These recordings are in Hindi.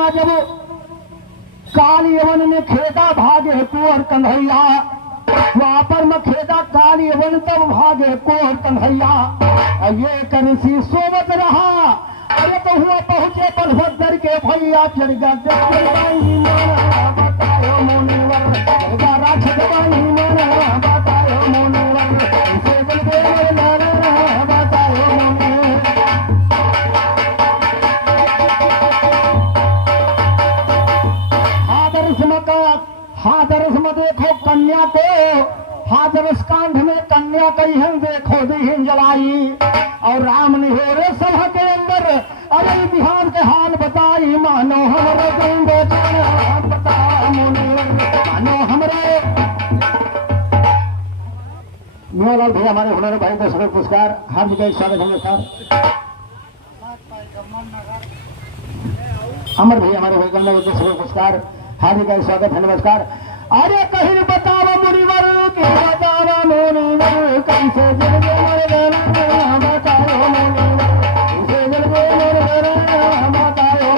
बलरामा जब काल यवन ने खेदा भागे कुंवर कन्हैया, वापर में खेदा काल यवन तब भागे कुंवर कन्हैया। ये करसी सोवत रहा, अरे तो हुआ पहुंचे बलभद्र के भैया चढ़ गया बताओ मुनिवर, राक्षस बाई मन बताओ मुनिवर, बताओ मुनिवर। हादरस में देखो कन्या को, हादरस कांड में कन्या कही हम देखो दीहिन जलाई, और राम ने हो रे सभा के अंदर अरे बिहार के हाल बताई, मानो हमारे बताओ मुनिवर, मानो हमारे मियालाल भैया हमारे हुनर भाई का सभी पुरस्कार हार्दिक स्वागत नमस्कार। अमर भैया हमारे भाई कन्या के सभी पुरस्कार हार्दिक स्वागत है नमस्कार। अरे कहीं बताओ मुनिवर की बताओ मुनिवर, कैसे जल बताओ मुनिवर, कैसे जल बताओ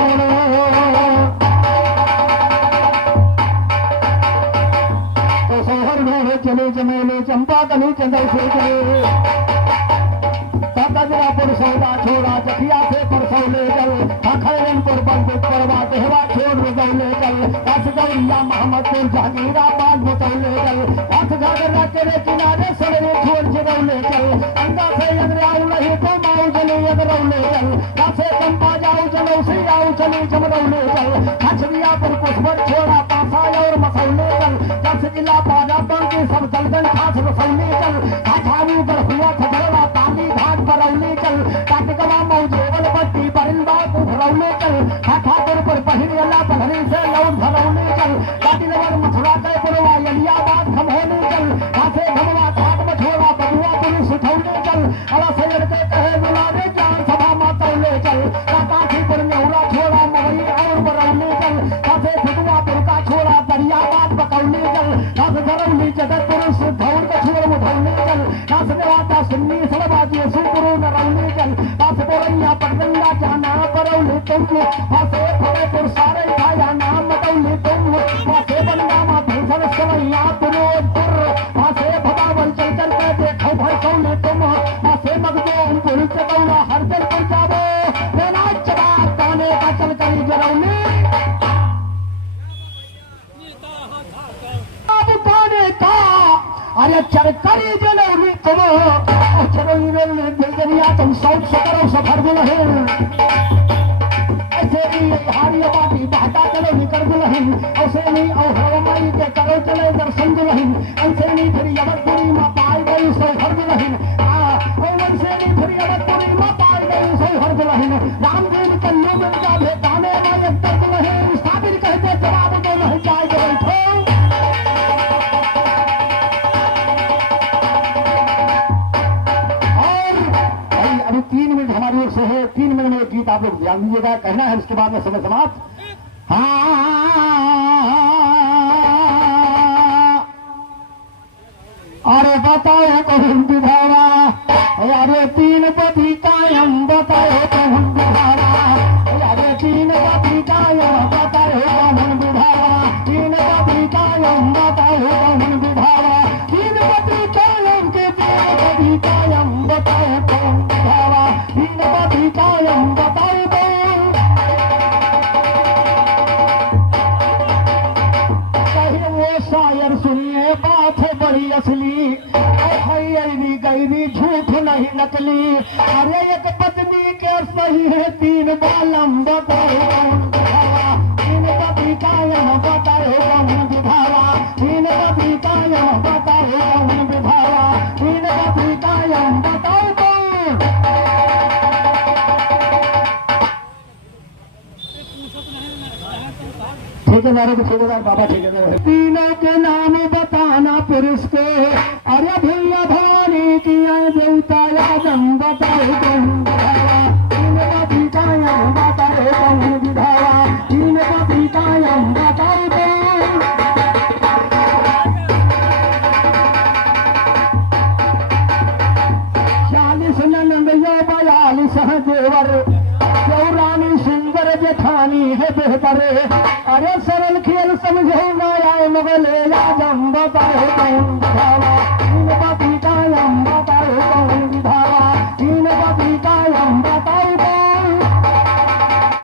तो सोहर में चले चमेले चंपा कली चंदर से चले, तजरापुर सौदा छोड़ा चकिया से परसौले चल, खैरनपुर बंदूक परवा देहवा छोड़ गौले चल, दस गौरिया मोहम्मदपुर जहांगीराबाद बतौले चल, दस घाघरा के किनारे सड़े छोड़ जगौले चल, अंदा से अगराऊ नहीं तो माऊ चले अगरौले चल, दसे चंपा जाऊ चलो से आऊ चले जमरौले चल, खचरियापुर कुशवर छोड़ा पासा और मसौले चल, दस जिला बाजा के सब दलदल खास रसौले चल, खाछावी गढ़ुआ खजरा पानी घाट बरौले चल, काटगवा मौजेवल बट्टी परिंदा उधरौले चल, ठाठापुर पर पहिरियला पधरी से लौट धरौले चल, काटिनगर मथुरा के पुरवा यलियाबाद खमहोले चल, खासे घमवा घाट मछोड़ा बबुआ पुलिस उठौले चल, अला सैयद के कहे बुलावे जान सभा मातौले चल, काठीपुर नेहुरा छोड़ा मवई और बरौले चल, खासे फुटवापुर का छोड़ा दरियाबाद बकौले चल, खास धरौली जगतपुर सुधौल का छोड़ मुधौले चल, खास देवाता सुन्नी सड़बाजी सुपुरु नरौले चल, खास बोरैया पटगंगा जाना बरौले तुम, खासे फतेहपुर सारे खाया नाम मतौले तुम, खासे बनगामा भैंसन सवैया पुरोपुर, खासे भदावल चल चल के देखो भैसौले तुम, खासे मगदोमपुर चकौला हर जल पर जावो, बेला चबार ताने का चल कर जरौले अरे चरकरी जलौली तुम, चरौली दिलगरिया तुम सौत सकरो सफर बुलहिन, ऐसे ही हारी बाटी बाटा चलो निकर बुलहिन, ऐसे नहीं और हरमाई के करो चले दर्शन बुलहिन, ऐसे नहीं फिर यवतपुरी में पाई गई सो हर बुलहिन, ऐसे नहीं फिर यवतपुरी में पाई गई सो हर बुलहिन, रामदेव कन्या मिलता भेटाने में एक तर बुलहिन, साबिर कहते जवाब तो नहीं जाए बैठो। अभी 3 मिनट हमारी ओर से है, 3 मिनट में गीत आप लोग ध्यान दीजिएगा, कहना है उसके बाद में समय समाप्त। अरे बताओ कौन विधावा, अरे 3 पति कायम बताओ कौन विधावा, अरे 3 पति कायम बताओ कौन विधावा, 3 पति कायम बताओ कौन विधावा, 3 पति कायम के 3 पति कायम बताओ कौन विधावा, 3 पति कायम बताओ कौन। कहे वो शायर सुनिए बात है बड़ी असली, गैरी झूठ नहीं नकली, अरे एक पत्नी के सही है 3 बालम बताओ कौन विधावा, 3 पति कायम बताओ कौन विधावा, 3 पति कायम बताओ कौन विधावा, 3 पति कायम बताओ कौन। ठेकेदारों के ठेकेदार बाबा ठेकेदार, तीनों के नाम बताना पुरुष को, अरे भैया भारी किया देवता यादम बताओ कौन विधावा, 3 पति कायम बताओ कौन विधावा, 3 पति कायम बताओ कौन। 40 ननंद 42 देवर, 94 सुंदर जेठानी है बेहतरे अरे सरल खेल समझो ना आए मुगले आजम बताए कौन बुझावा